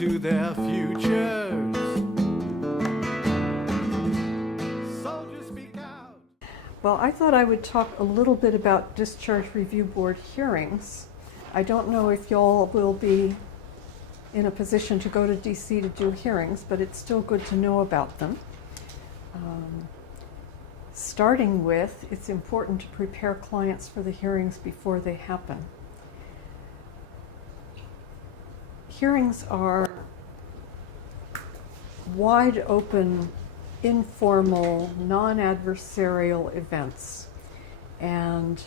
to their futures. Soldiers speak out. Well, I thought I would talk a little bit about Discharge Review Board hearings. I don't know if y'all will be in a position to go to DC to do hearings, but it's still good to know about them. Starting with, it's important to prepare clients for the hearings before they happen. Hearings are wide open, informal, non-adversarial events. And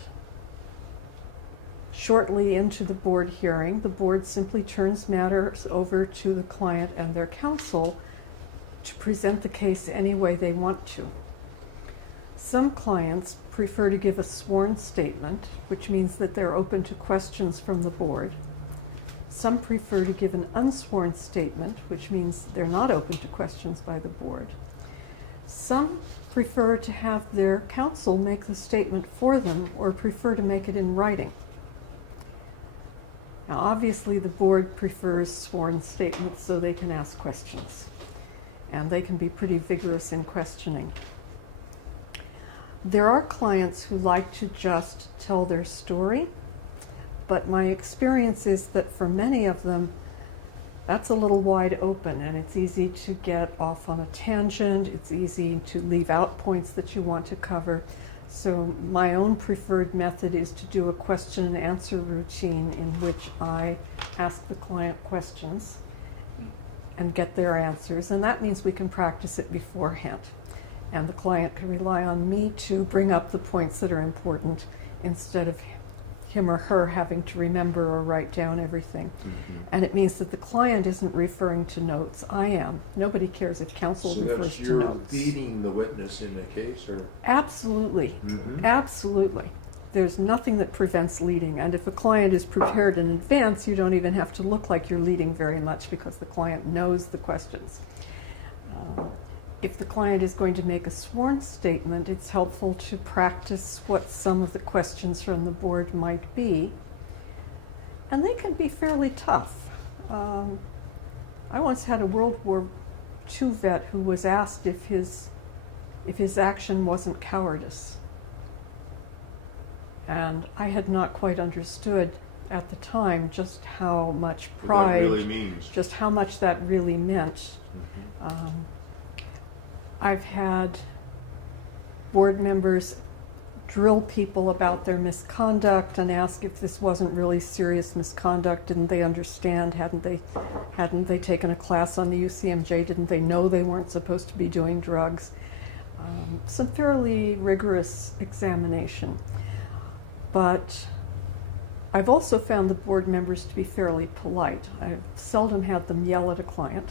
shortly into the board hearing, the board simply turns matters over to the client and their counsel to present the case any way they want to. Some clients prefer to give a sworn statement, which means that they're open to questions from the board. Some prefer to give an unsworn statement, which means they're not open to questions by the board. Some prefer to have their counsel make the statement for them or prefer to make it in writing. Now, obviously, the board prefers sworn statements so they can ask questions, and they can be pretty vigorous in questioning. There are clients who like to just tell their story, but my experience is that for many of them, that's a little wide open, and it's easy to get off on a tangent. It's easy to leave out points that you want to cover. So my own preferred method is to do a question and answer routine in which I ask the client questions and get their answers, and that means we can practice it beforehand. And the client can rely on me to bring up the points that are important instead of him or her having to remember or write down everything. Mm-hmm. And it means that the client isn't referring to notes. I am. Nobody cares if counsel refers to notes. So you're leading the witness in the case, or? Absolutely. Mm-hmm. Absolutely. There's nothing that prevents leading. And if a client is prepared in advance, you don't even have to look like you're leading very much because the client knows the questions. If the client is going to make a sworn statement, it's helpful to practice what some of the questions from the board might be. And they can be fairly tough. I once had a World War II vet who was asked if his action wasn't cowardice. And I had not quite understood at the time just how much pride, what that really means. Just how much that really meant. Mm-hmm. I've had board members drill people about their misconduct and ask if this wasn't really serious misconduct. Didn't they understand? Hadn't they taken a class on the UCMJ? Didn't they know they weren't supposed to be doing drugs? Some fairly rigorous examination. But I've also found the board members to be fairly polite. I've seldom had them yell at a client.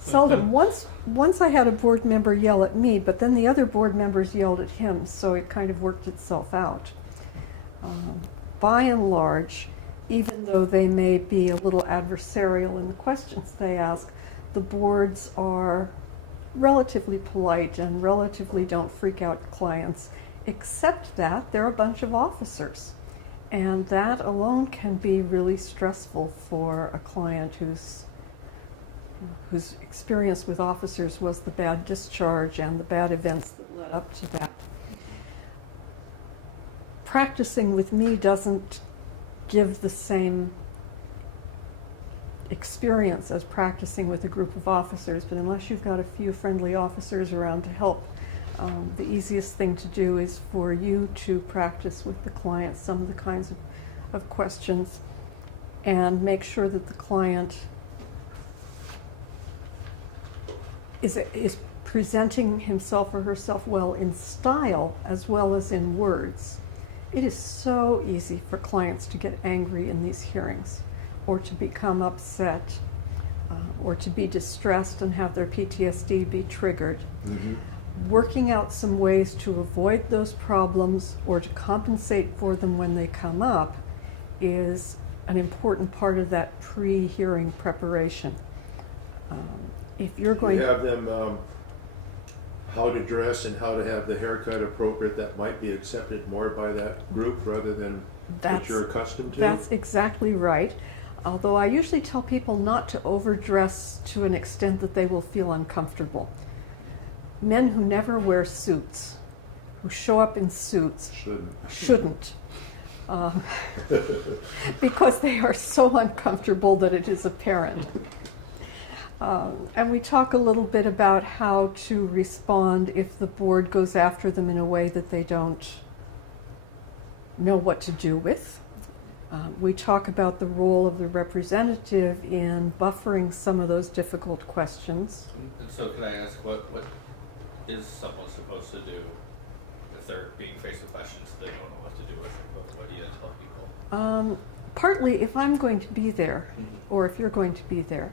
Seldom. Once I had a board member yell at me, but then the other board members yelled at him, so it kind of worked itself out. By and large, even though they may be a little adversarial in the questions they ask, the boards are relatively polite and relatively don't freak out clients, except that they're a bunch of officers. And that alone can be really stressful for a client whose experience with officers was the bad discharge and the bad events that led up to that. Practicing with me doesn't give the same experience as practicing with a group of officers, but unless you've got a few friendly officers around to help, the easiest thing to do is for you to practice with the client some of the kinds of questions and make sure that the client is presenting himself or herself well in style as well as in words. It is so easy for clients to get angry in these hearings or to become upset or to be distressed and have their PTSD be triggered. Mm-hmm. Working out some ways to avoid those problems or to compensate for them when they come up is an important part of that pre-hearing preparation. If you're going to have them how to dress and how to have the haircut appropriate, that might be accepted more by that group rather than what you're accustomed to? That's exactly right. Although I usually tell people not to overdress to an extent that they will feel uncomfortable. Men who never wear suits, who show up in suits, shouldn't. Because they are so uncomfortable that it is apparent. And we talk a little bit about how to respond if the board goes after them in a way that they don't know what to do with. We talk about the role of the representative in buffering some of those difficult questions. And so can I ask, what is someone supposed to do if they're being faced with questions they don't know what to do with? What do you tell people? Partly, if I'm going to be there, or if you're going to be there,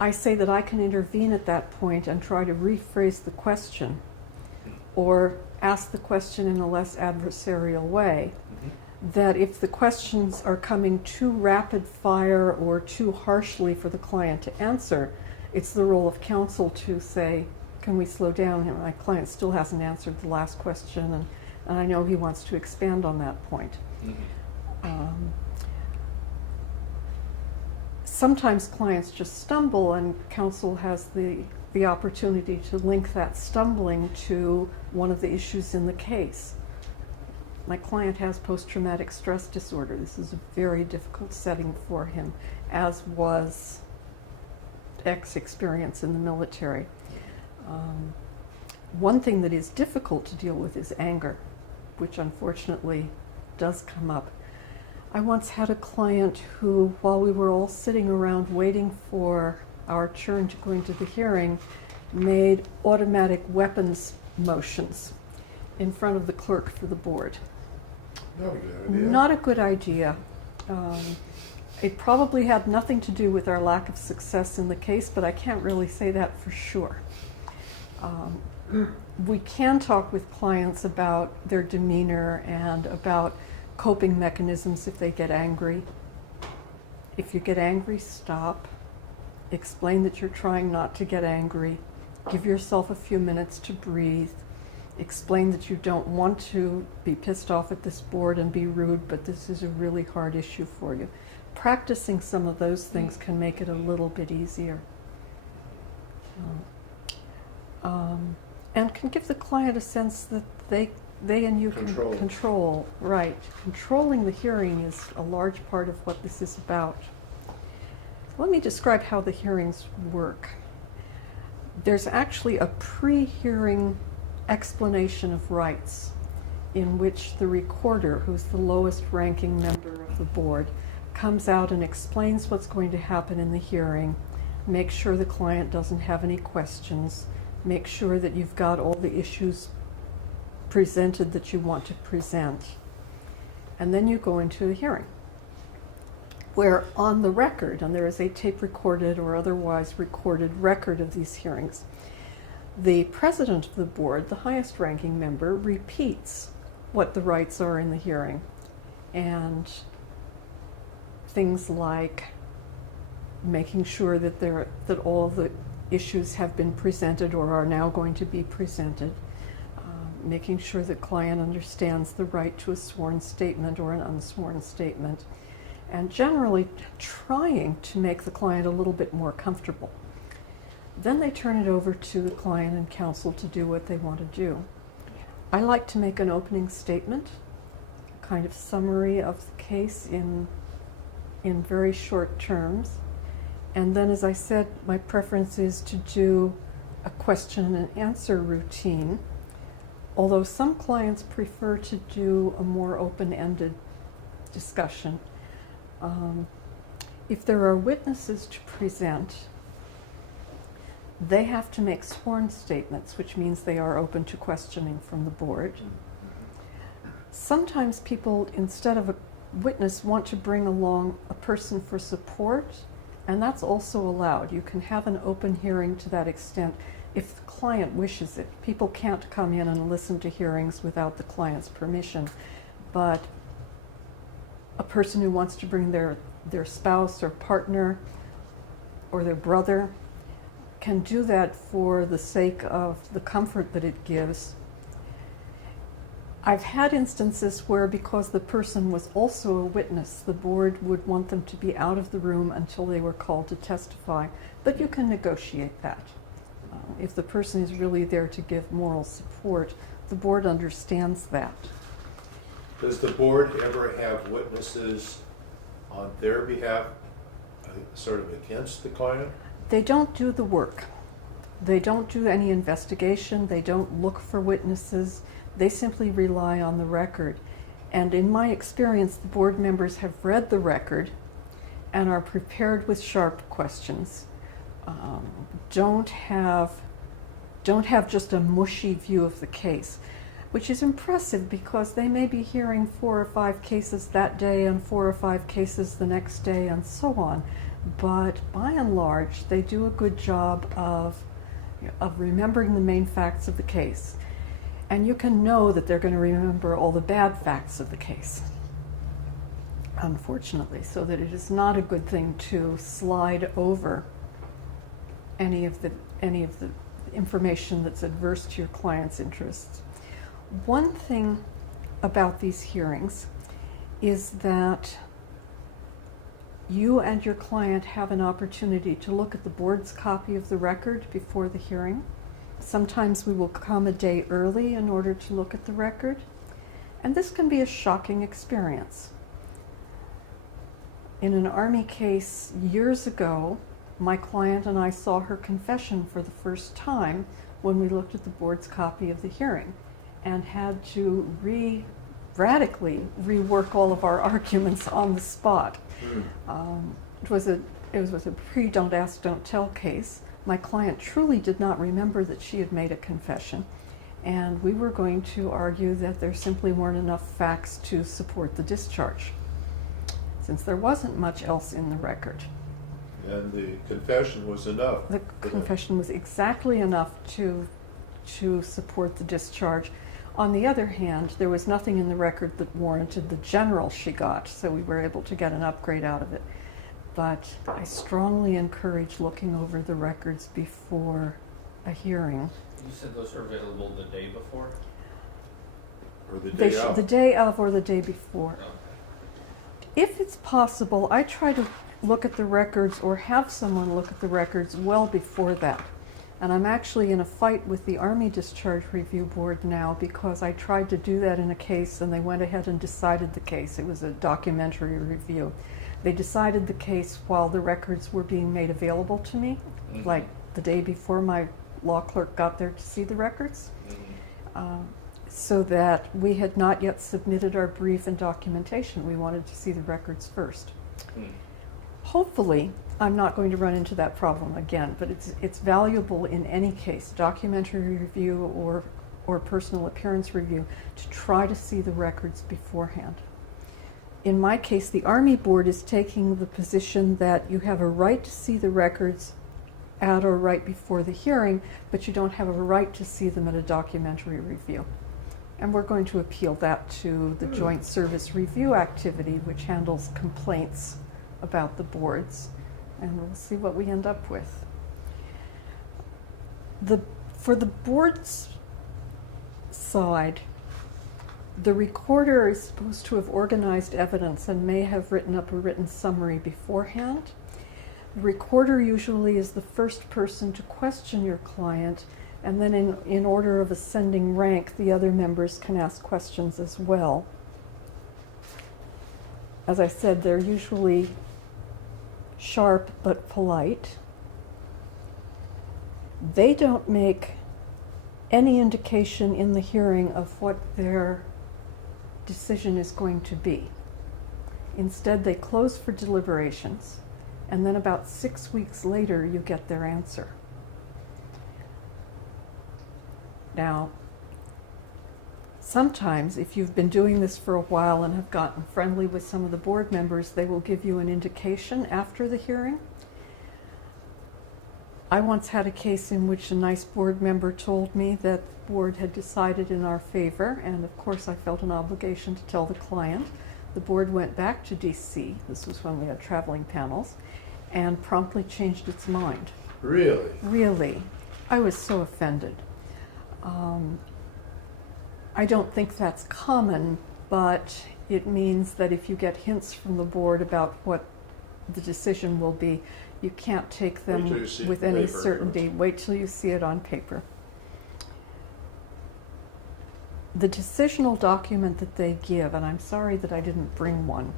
I say that I can intervene at that point and try to rephrase the question, or ask the question in a less adversarial way. That if the questions are coming too rapid fire or too harshly for the client to answer, it's the role of counsel to say, can we slow down? My client still hasn't answered the last question, and I know he wants to expand on that point. Sometimes clients just stumble, and counsel has the opportunity to link that stumbling to one of the issues in the case. My client has post-traumatic stress disorder. This is a very difficult setting for him, as was X experience in the military. One thing that is difficult to deal with is anger, which unfortunately does come up. I once had a client who, while we were all sitting around waiting for our turn to go into the hearing, made automatic weapons motions in front of the clerk for the board. Not a good idea. It probably had nothing to do with our lack of success in the case, but I can't really say that for sure. We can talk with clients about their demeanor and about coping mechanisms if they get angry. If you get angry, stop. Explain that you're trying not to get angry. Give yourself a few minutes to breathe. Explain that you don't want to be pissed off at this board and be rude, but this is a really hard issue for you. Practicing some of those things can make it a little bit easier. And can give the client a sense that they and you can control. Right. Controlling the hearing is a large part of what this is about. Let me describe how the hearings work. There's actually a pre-hearing explanation of rights in which the recorder, who's the lowest ranking member of the board, comes out and explains what's going to happen in the hearing, make sure the client doesn't have any questions, make sure that you've got all the issues presented that you want to present. And then you go into a hearing where on the record, and there is a tape recorded or otherwise recorded record of these hearings, the president of the board, the highest ranking member, repeats what the rights are in the hearing. And things like making sure that all of the issues have been presented or are now going to be presented, making sure the client understands the right to a sworn statement or an unsworn statement, and generally trying to make the client a little bit more comfortable. Then they turn it over to the client and counsel to do what they want to do. I like to make an opening statement, a kind of summary of the case in very short terms. And then, as I said, my preference is to do a question and answer routine, although some clients prefer to do a more open-ended discussion. If there are witnesses to present, they have to make sworn statements, which means they are open to questioning from the board. Sometimes people, instead of a witness, want to bring along a person for support, and that's also allowed. You can have an open hearing to that extent if the client wishes it. People can't come in and listen to hearings without the client's permission, but a person who wants to bring their spouse or partner or their brother can do that for the sake of the comfort that it gives. I've had instances where, because the person was also a witness, the board would want them to be out of the room until they were called to testify, but you can negotiate that. If the person is really there to give moral support, the board understands that. Does the board ever have witnesses on their behalf, sort of against the client? They don't do the work. They don't do any investigation. They don't look for witnesses. They simply rely on the record. And in my experience, the board members have read the record and are prepared with sharp questions. Don't have just a mushy view of the case, which is impressive because they may be hearing 4 or 5 cases that day and 4 or 5 cases the next day and so on. But by and large, they do a good job of remembering the main facts of the case. And you can know that they're going to remember all the bad facts of the case, unfortunately, so that it is not a good thing to slide over any of the information that's adverse to your client's interests. One thing about these hearings is that you and your client have an opportunity to look at the board's copy of the record before the hearing. Sometimes we will come a day early in order to look at the record, and this can be a shocking experience. In an Army case years ago, my client and I saw her confession for the first time when we looked at the board's copy of the hearing and had to radically rework all of our arguments on the spot. It was a pre-don't ask, don't tell case. My client truly did not remember that she had made a confession, and we were going to argue that there simply weren't enough facts to support the discharge, since there wasn't much else in the record. And the confession was enough. The confession was exactly enough to support the discharge. On the other hand, there was nothing in the record that warranted the general she got, so we were able to get an upgrade out of it. But I strongly encourage looking over the records before a hearing. You said those are available the day before? Or the day of. The day of or the day before. Okay. If it's possible, I try to look at the records or have someone look at the records well before that. And I'm actually in a fight with the Army Discharge Review Board now because I tried to do that in a case and they went ahead and decided the case. It was a documentary review. They decided the case while the records were being made available to me, like the day before my law clerk got there to see the records, so that we had not yet submitted our brief and documentation. We wanted to see the records first. Hopefully, I'm not going to run into that problem again, but it's valuable in any case, documentary review or personal appearance review, to try to see the records beforehand. In my case, the Army Board is taking the position that you have a right to see the records at or right before the hearing, but you don't have a right to see them at a documentary review. And we're going to appeal that to the Joint Service Review Activity, which handles complaints about the boards, and we'll see what we end up with. For the board's side, the recorder is supposed to have organized evidence and may have written up a written summary beforehand. The recorder usually is the first person to question your client, and then in order of ascending rank, the other members can ask questions as well. As I said, they're usually sharp but polite. They don't make any indication in the hearing of what their decision is going to be. Instead, they close for deliberations, and then about 6 weeks later, you get their answer. Now, sometimes, if you've been doing this for a while and have gotten friendly with some of the board members, they will give you an indication after the hearing. I once had a case in which a nice board member told me that the board had decided in our favor, and of course I felt an obligation to tell the client. The board went back to DC, this was when we had traveling panels, and promptly changed its mind. Really? Really. I was so offended. I don't think that's common, but it means that if you get hints from the board about what the decision will be, you can't take them Wait till you see with the any paper certainty. first. Wait till you see it on paper. The decisional document that they give, and I'm sorry that I didn't bring one,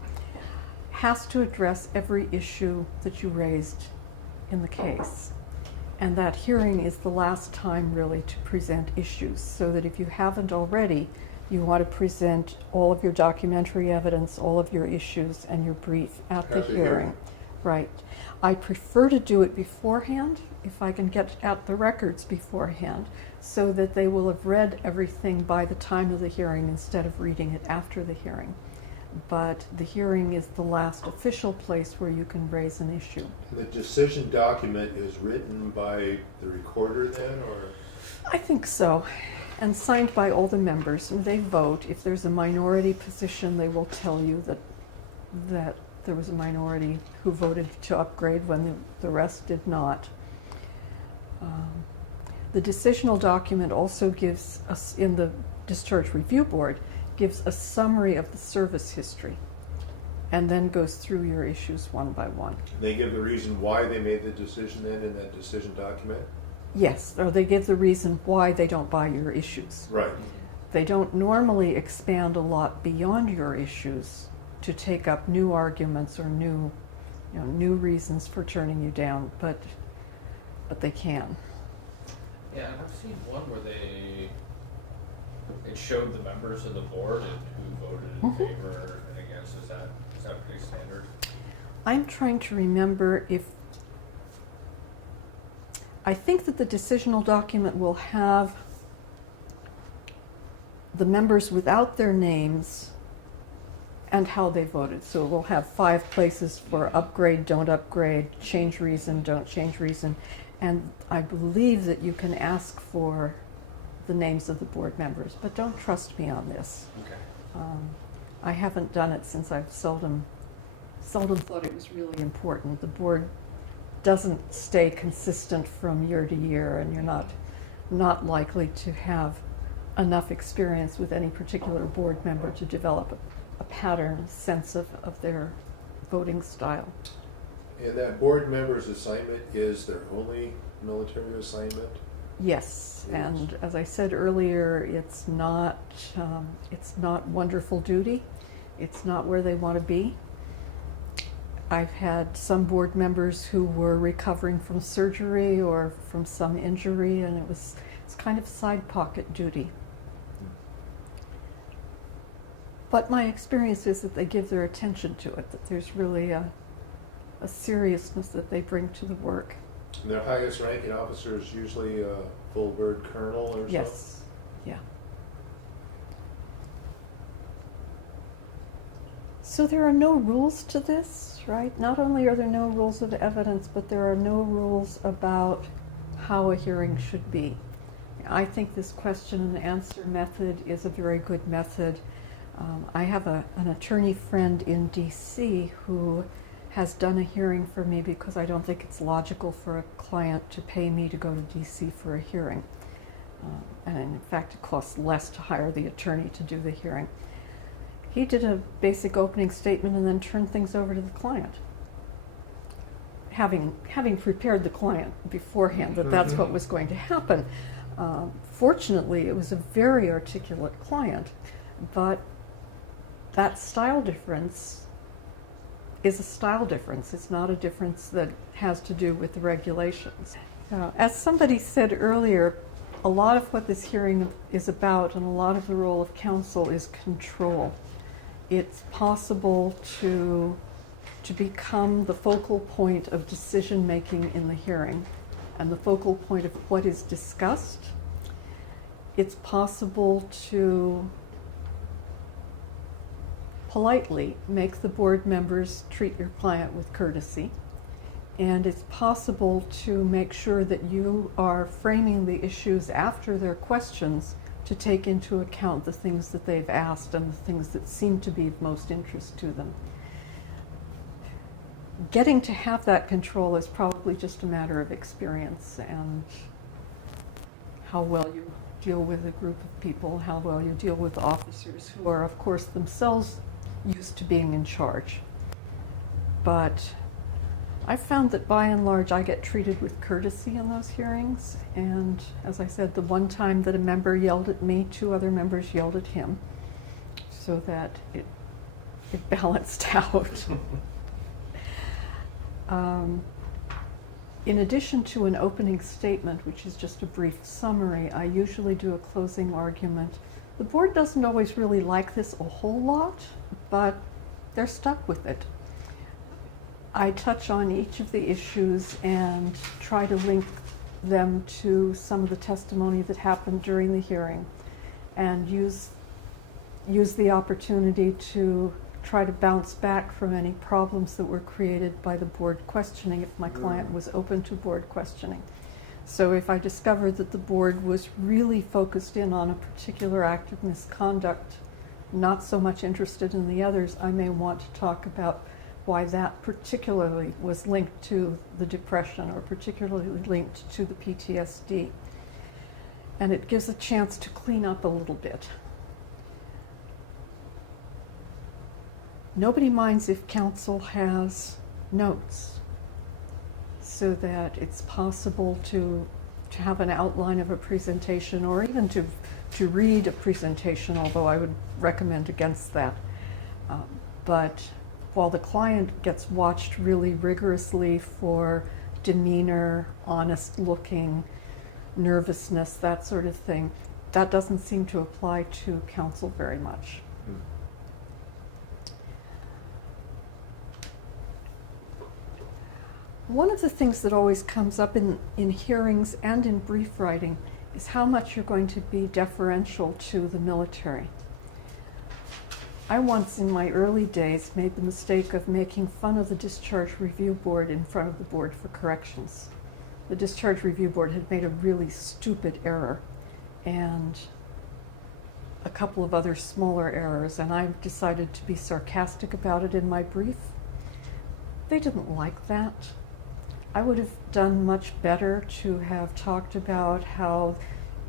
has to address every issue that you raised in the case. And that hearing is the last time really to present issues, so that if you haven't already, you want to present all of your documentary evidence, all of your issues, and your brief at the hearing. Right. I prefer to do it beforehand, if I can get at the records beforehand, so that they will have read everything by the time of the hearing instead of reading it after the hearing. But the hearing is the last official place where you can raise an issue. The decision document is written by the recorder then, or? I think so, and signed by all the members, and they vote. If there's a minority position, they will tell you that there was a minority who voted to upgrade when the rest did not. The decisional document also gives us, in the Discharge Review Board, gives a summary of the service history, and then goes through your issues one by one. They give the reason why they made the decision then in that decision document? Yes, or they give the reason why they don't buy your issues. Right. They don't normally expand a lot beyond your issues to take up new arguments or new reasons for turning you down, but they can. Yeah, and I've seen one where it showed the members of the board and who voted in favor and against. Is that pretty standard? I'm trying to remember if I think that the decisional document will have the members without their names and how they voted. So we'll have 5 places for upgrade, don't upgrade, change reason, don't change reason. And I believe that you can ask for the names of the board members, but don't trust me on this. Okay. I haven't done it since I've seldom thought it was really important. The board doesn't stay consistent from year to year, and you're not likely to have enough experience with any particular board member to develop a pattern sense of their voting style. And that board member's assignment is their only military assignment? Yes, and as I said earlier, it's not wonderful duty. It's not where they want to be. I've had some board members who were recovering from surgery or from some injury, and it's kind of side pocket duty. But my experience is that they give their attention to it, that there's really a seriousness that they bring to the work. And their highest ranking officer is usually a full bird colonel or something? Yes, yeah. So there are no rules to this, right? Not only are there no rules of evidence, but there are no rules about how a hearing should be. I think this question and answer method is a very good method. I have an attorney friend in DC who has done a hearing for me because I don't think it's logical for a client to pay me to go to DC for a hearing. And in fact, it costs less to hire the attorney to do the hearing. He did a basic opening statement and then turned things over to the client, having prepared the client beforehand that that's what was going to happen. Fortunately, it was a very articulate client, but that style difference is a style difference. It's not a difference that has to do with the regulations. As somebody said earlier, a lot of what this hearing is about and a lot of the role of counsel is control. It's possible to become the focal point of decision making in the hearing and the focal point of what is discussed. It's possible to politely make the board members treat your client with courtesy. And it's possible to make sure that you are framing the issues after their questions to take into account the things that they've asked and the things that seem to be of most interest to them. Getting to have that control is probably just a matter of experience and how well deal with a group of people, how well you deal with officers who are, of course, themselves used to being in charge. But I found that by and large I get treated with courtesy in those hearings, and as I said, the one time that a member yelled at me, 2 other members yelled at him, so that it balanced out. In addition to an opening statement, which is just a brief summary, I usually do a closing argument. The board doesn't always really like this a whole lot, but they're stuck with it. I touch on each of the issues and try to link them to some of the testimony that happened during the hearing, and use the opportunity to try to bounce back from any problems that were created by the board questioning if my client was open to board questioning. So if I discovered that the board was really focused in on a particular act of misconduct, not so much interested in the others, I may want to talk about why that particularly was linked to the depression or particularly linked to the PTSD. And it gives a chance to clean up a little bit. Nobody minds if counsel has notes, so that it's possible to have an outline of a presentation, or even to read a presentation, although I would recommend against that. But while the client gets watched really rigorously for demeanor, honest looking, nervousness, that sort of thing, that doesn't seem to apply to counsel very much. One of the things that always comes up in hearings and in brief writing is how much you're going to be deferential to the military. I once, in my early days, made the mistake of making fun of the Discharge Review Board in front of the Board for Corrections. The Discharge Review Board had made a really stupid error, and a couple of other smaller errors, and I decided to be sarcastic about it in my brief. They didn't like that. I would have done much better to have talked about how,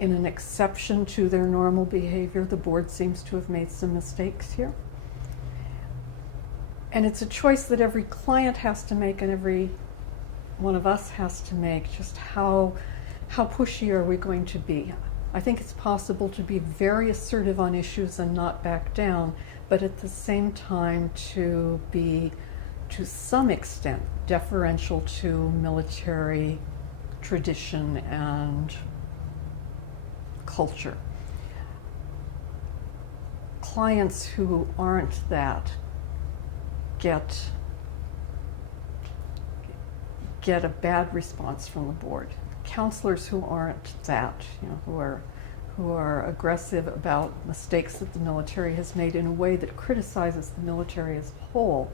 in an exception to their normal behavior, the board seems to have made some mistakes here. And it's a choice that every client has to make and every one of us has to make, just how pushy are we going to be. I think it's possible to be very assertive on issues and not back down, but at the same time to be, to some extent, deferential to military tradition and culture. Clients who aren't that get a bad response from the board. Counselors who aren't that, who are aggressive about mistakes that the military has made in a way that criticizes the military as a whole,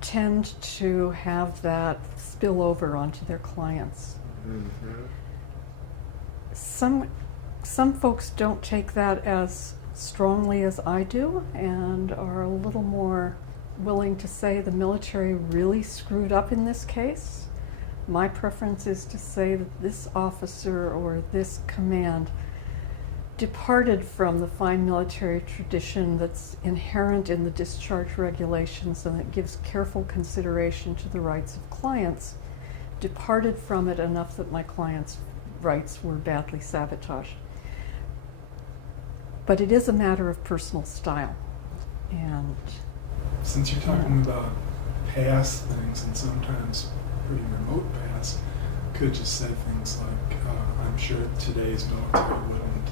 tend to have that spill over onto their clients. Mm-hmm. Some folks don't take that as strongly as I do and are a little more willing to say the military really screwed up in this case. My preference is to say that this officer or this command departed from the fine military tradition that's inherent in the discharge regulations and that gives careful consideration to the rights of clients, departed from it enough that my clients' rights were badly sabotaged. But it is a matter of personal style. And since you're talking about past things and sometimes pretty remote past, could just say things like, I'm sure today's military wouldn't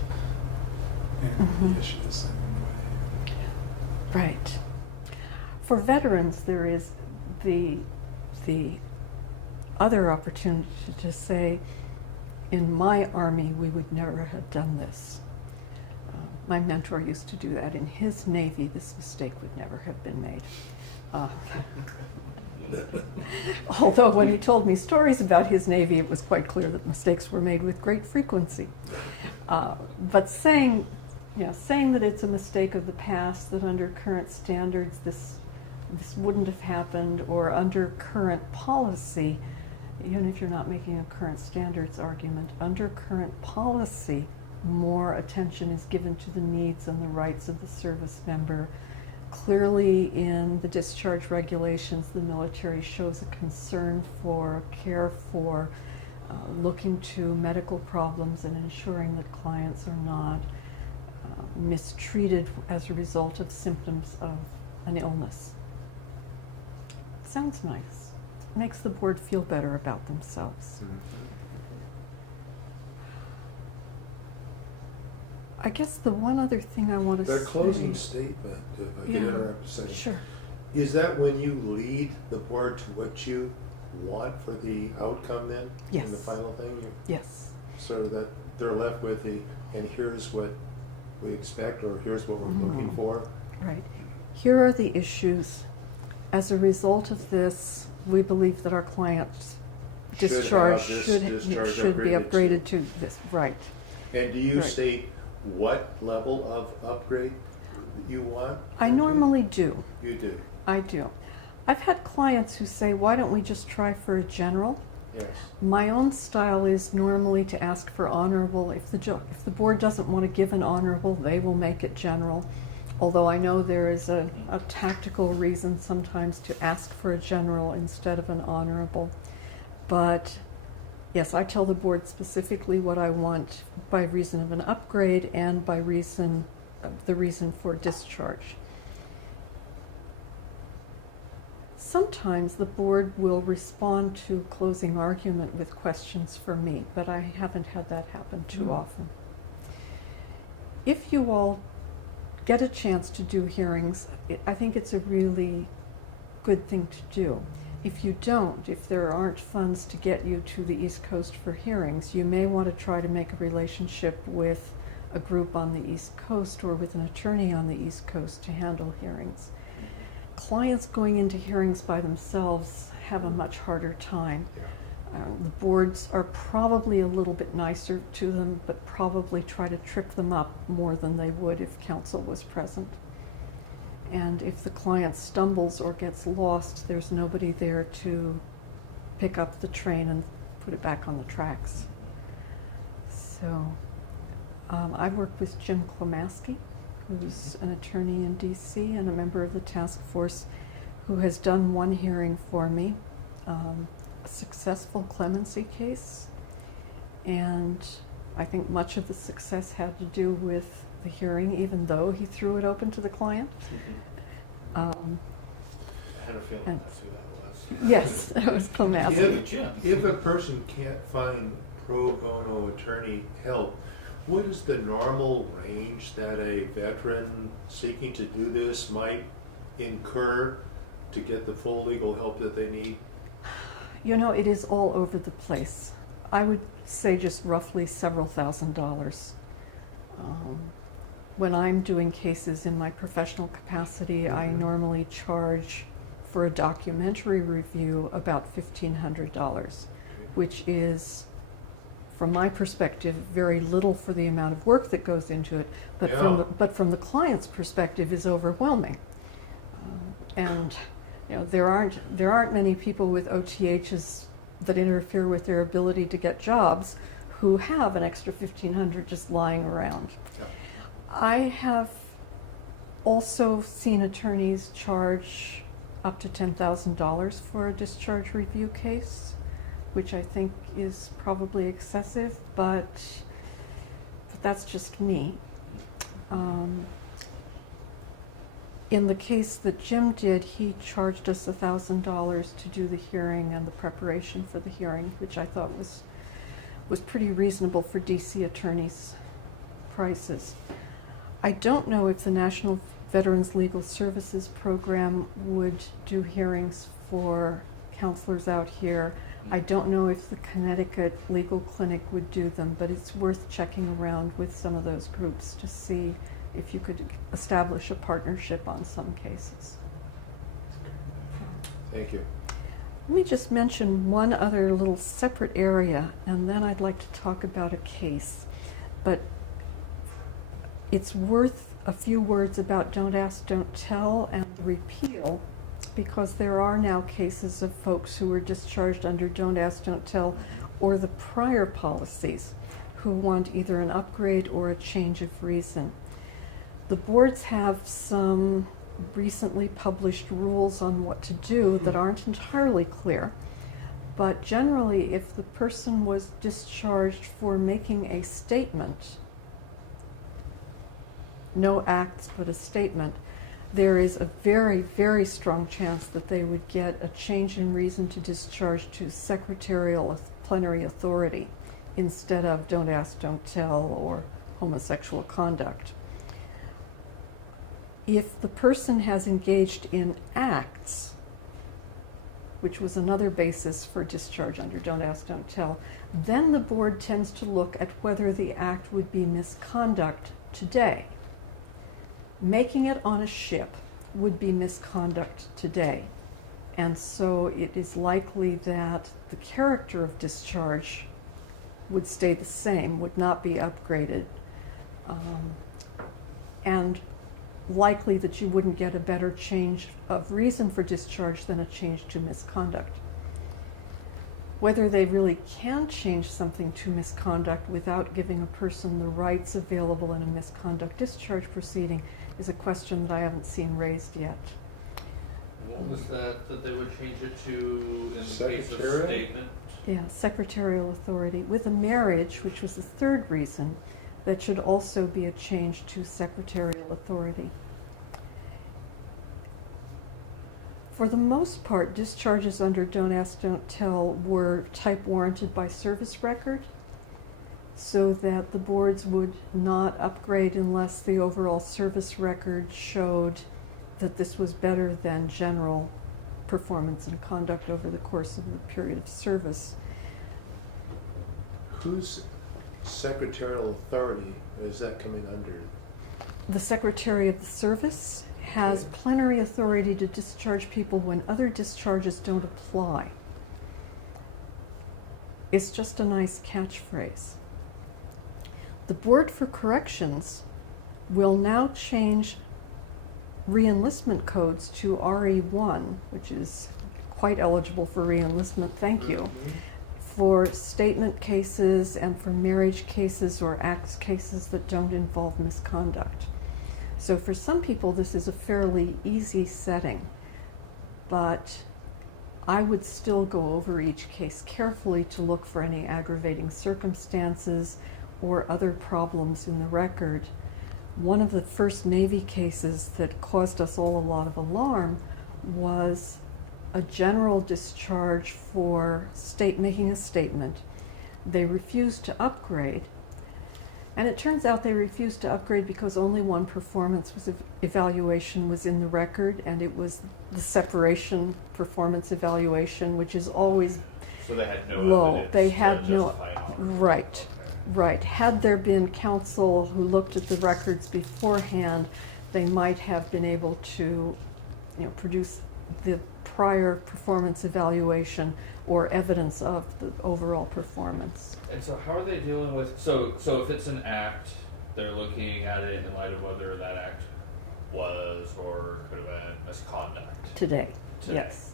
handle the issue the same way. right. For veterans, there is the other opportunity to say, in my army, we would never have done this. My mentor used to do that. In his Navy, this mistake would never have been made. Although when he told me stories about his Navy, it was quite clear that mistakes were made with great frequency. But saying that it's a mistake of the past, that under current standards this wouldn't have happened, or under current policy, even if you're not making a current standards argument, under current policy, more attention is given to the needs and the rights of the service member. Clearly, in the discharge regulations, the military shows a concern for care for looking to medical problems and ensuring that clients are not mistreated as a result of symptoms of an illness. Sounds nice. Makes the board feel better about themselves. I guess the one other thing I want to say... Their closing statement, if I could Yeah, interrupt a second. Sure. Is that when you lead the board to what you want for the outcome then? Yes. In the final thing? Yes. So that they're left with the, and here's what we expect, or here's what we're looking for? Right. Here are the issues. As a result of this, we believe that our client's Should have discharge this should be upgraded upgraded to this. Right. And do you Right. state what level of upgrade you want? I normally do. You do, I do. I've had clients who say, why don't we just try for a general? yes. My own style is normally to ask for honorable. If the board doesn't want to give an honorable, they will make it general. Although I know there is a tactical reason sometimes to ask for a general instead of an honorable. But yes, I tell the board specifically what I want by reason of an upgrade and by reason the reason for discharge. Sometimes the board will respond to closing argument with questions for me, but I haven't had that happen too often. If you all get a chance to do hearings, I think it's a really good thing to do. If you don't, if there aren't funds to get you to the East Coast for hearings, you may want to try to make a relationship with a group on the East Coast or with an attorney on the East Coast to handle hearings. Clients going into hearings by themselves have a much harder time. The boards are probably a little bit nicer to them, but probably try to trip them up more than they would if counsel was present. And if the client stumbles or gets lost, there's nobody there to pick up the train and put it back on the tracks. So I work with Jim Klomaski, who's an attorney in DC and a member of the task force, who has done one hearing for me, a successful clemency case. And I think much of the success had to do with the hearing, even though he threw it open to the client. I had a feeling and- that's who that was. Yes, that was Klomaski. If a person can't find pro bono attorney help, what is the normal range that a veteran seeking to do this might incur to get the full legal help that they need? You know, it is all over the place. I would say just roughly several $1,000s. When I'm doing cases in my professional capacity, I normally charge for a documentary review about $1,500, which is, from my perspective, very little for the amount of work that goes into it, but from the client's perspective is overwhelming. And you know, there aren't many people with OTHs that interfere with their ability to get jobs who have an extra $1,500 just lying around. Yeah. I have also seen attorneys charge up to $10,000 for a discharge review case, which I think is probably excessive, but that's just me. In the case that Jim did, he charged us $1,000 to do the hearing and the preparation for the hearing, which I thought was pretty reasonable for DC attorneys' prices. I don't know if the National Veterans Legal Services Program would do hearings for counselors out here. I don't know if the Connecticut Legal Clinic would do them, but it's worth checking around with some of those groups to see if you could establish a partnership on some cases. Thank you. Let me just mention one other little separate area, and then I'd like to talk about a case. But it's worth a few words about Don't Ask, Don't Tell and the repeal, because there are now cases of folks who were discharged under Don't Ask, Don't Tell or the prior policies who want either an upgrade or a change of reason. The boards have some recently published rules on what to do that aren't entirely clear, but generally if the person was discharged for making a statement, no acts but a statement, there is a very, very strong chance that they would get a change in reason to discharge to secretarial plenary authority instead of don't ask, don't tell, or homosexual conduct. If the person has engaged in acts, which was another basis for discharge under don't ask, don't tell, then the board tends to look at whether the act would be misconduct today. Making it on a ship would be misconduct today. And so it is likely that the character of discharge would stay the same, would not be upgraded, and likely that you wouldn't get a better change of reason for discharge than a change to misconduct. Whether they really can change something to misconduct without giving a person the rights available in a misconduct discharge proceeding is a question that I haven't seen raised yet. What was that they would change it to in the case of Secretarial? statement? Yeah, secretarial authority. With a marriage, which was the third reason, that should also be a change to secretarial authority. For the most part, discharges under don't ask, don't tell were type warranted by service record, so that the boards would not upgrade unless the overall service record showed that this was better than general performance and conduct over the course of the period of service. Whose secretarial authority is that coming under? The Secretary of the Service has plenary authority to discharge people when other discharges don't apply. It's just a nice catchphrase. The Board for Corrections will now change re-enlistment codes to RE1, which is quite eligible for re-enlistment, thank you, for statement cases and for marriage cases or acts cases that don't involve misconduct. So for some people this is a fairly easy setting, but I would still go over each case carefully to look for any aggravating circumstances or other problems in the record. One of the first Navy cases that caused us all a lot of alarm was a general discharge for making a statement. They refused to upgrade, and it turns out they refused to upgrade because only one performance evaluation was in the record, and it was the separation performance evaluation, which is always So they had no low. evidence They to had no, justify an offer. right. Okay. Right. Had there been counsel who looked at the records beforehand, they might have been able to, produce the prior performance evaluation or evidence of the overall performance. And so how are they dealing with, so if it's an act, they're looking at it in light of whether that act was or could have been misconduct. Today. Today. Yes.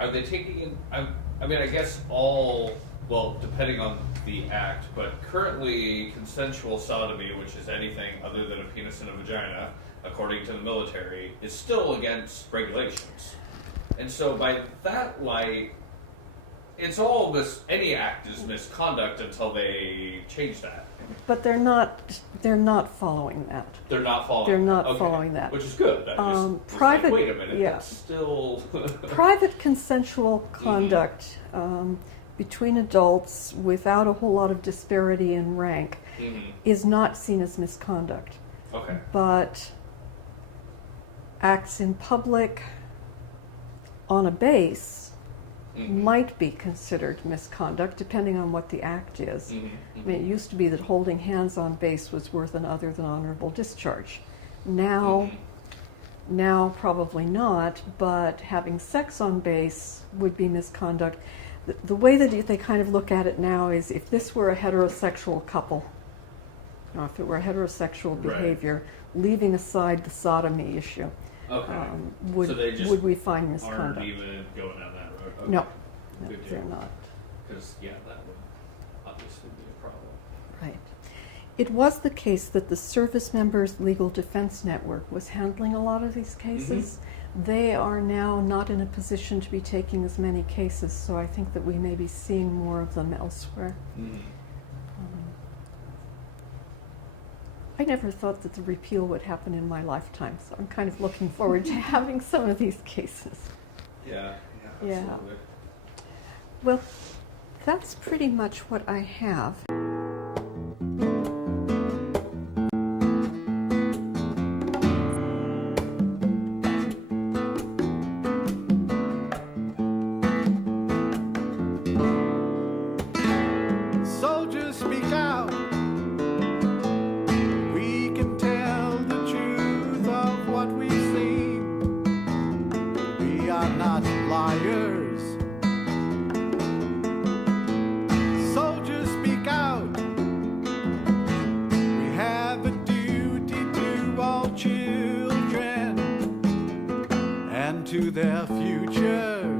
Are they taking in, I mean, I guess depending on the act, but currently consensual sodomy, which is anything other than a penis and a vagina, according to the military, is still against regulations. And so by that light, it's all any act is misconduct until they change that. But they're not following that. They're not following. They're not okay. following that. Which is good. I was private- like, wait a minute, yeah. that's still. Private consensual conduct between adults without a whole lot of disparity in rank is not seen as misconduct. Okay. But acts in public on a base might be considered misconduct depending on what the act is. I mean, it used to be that holding hands on base was worth an other than honorable discharge. Now probably not, but having sex on base would be misconduct. The way that they kind of look at it now is if this were a heterosexual couple, if it were a heterosexual Right. behavior, leaving aside the sodomy issue, Okay. would So they just would we find aren't misconduct? even going down that road. Okay. No, Good they're deal. not. Because that would obviously be a It was the case that the Service Members Legal Defense Network was handling a lot of these cases. They are now not in a position to be taking as many cases, so I think that we may be seeing more of them elsewhere. I never thought that the repeal would happen in my lifetime, so I'm kind of looking forward to having some of these cases. Yeah, Yeah. absolutely. Well, that's pretty much what I have. Soldiers speak out. We can tell the truth of what we've seen. We are not liars. Soldiers speak out. We have a duty to all children and to their futures.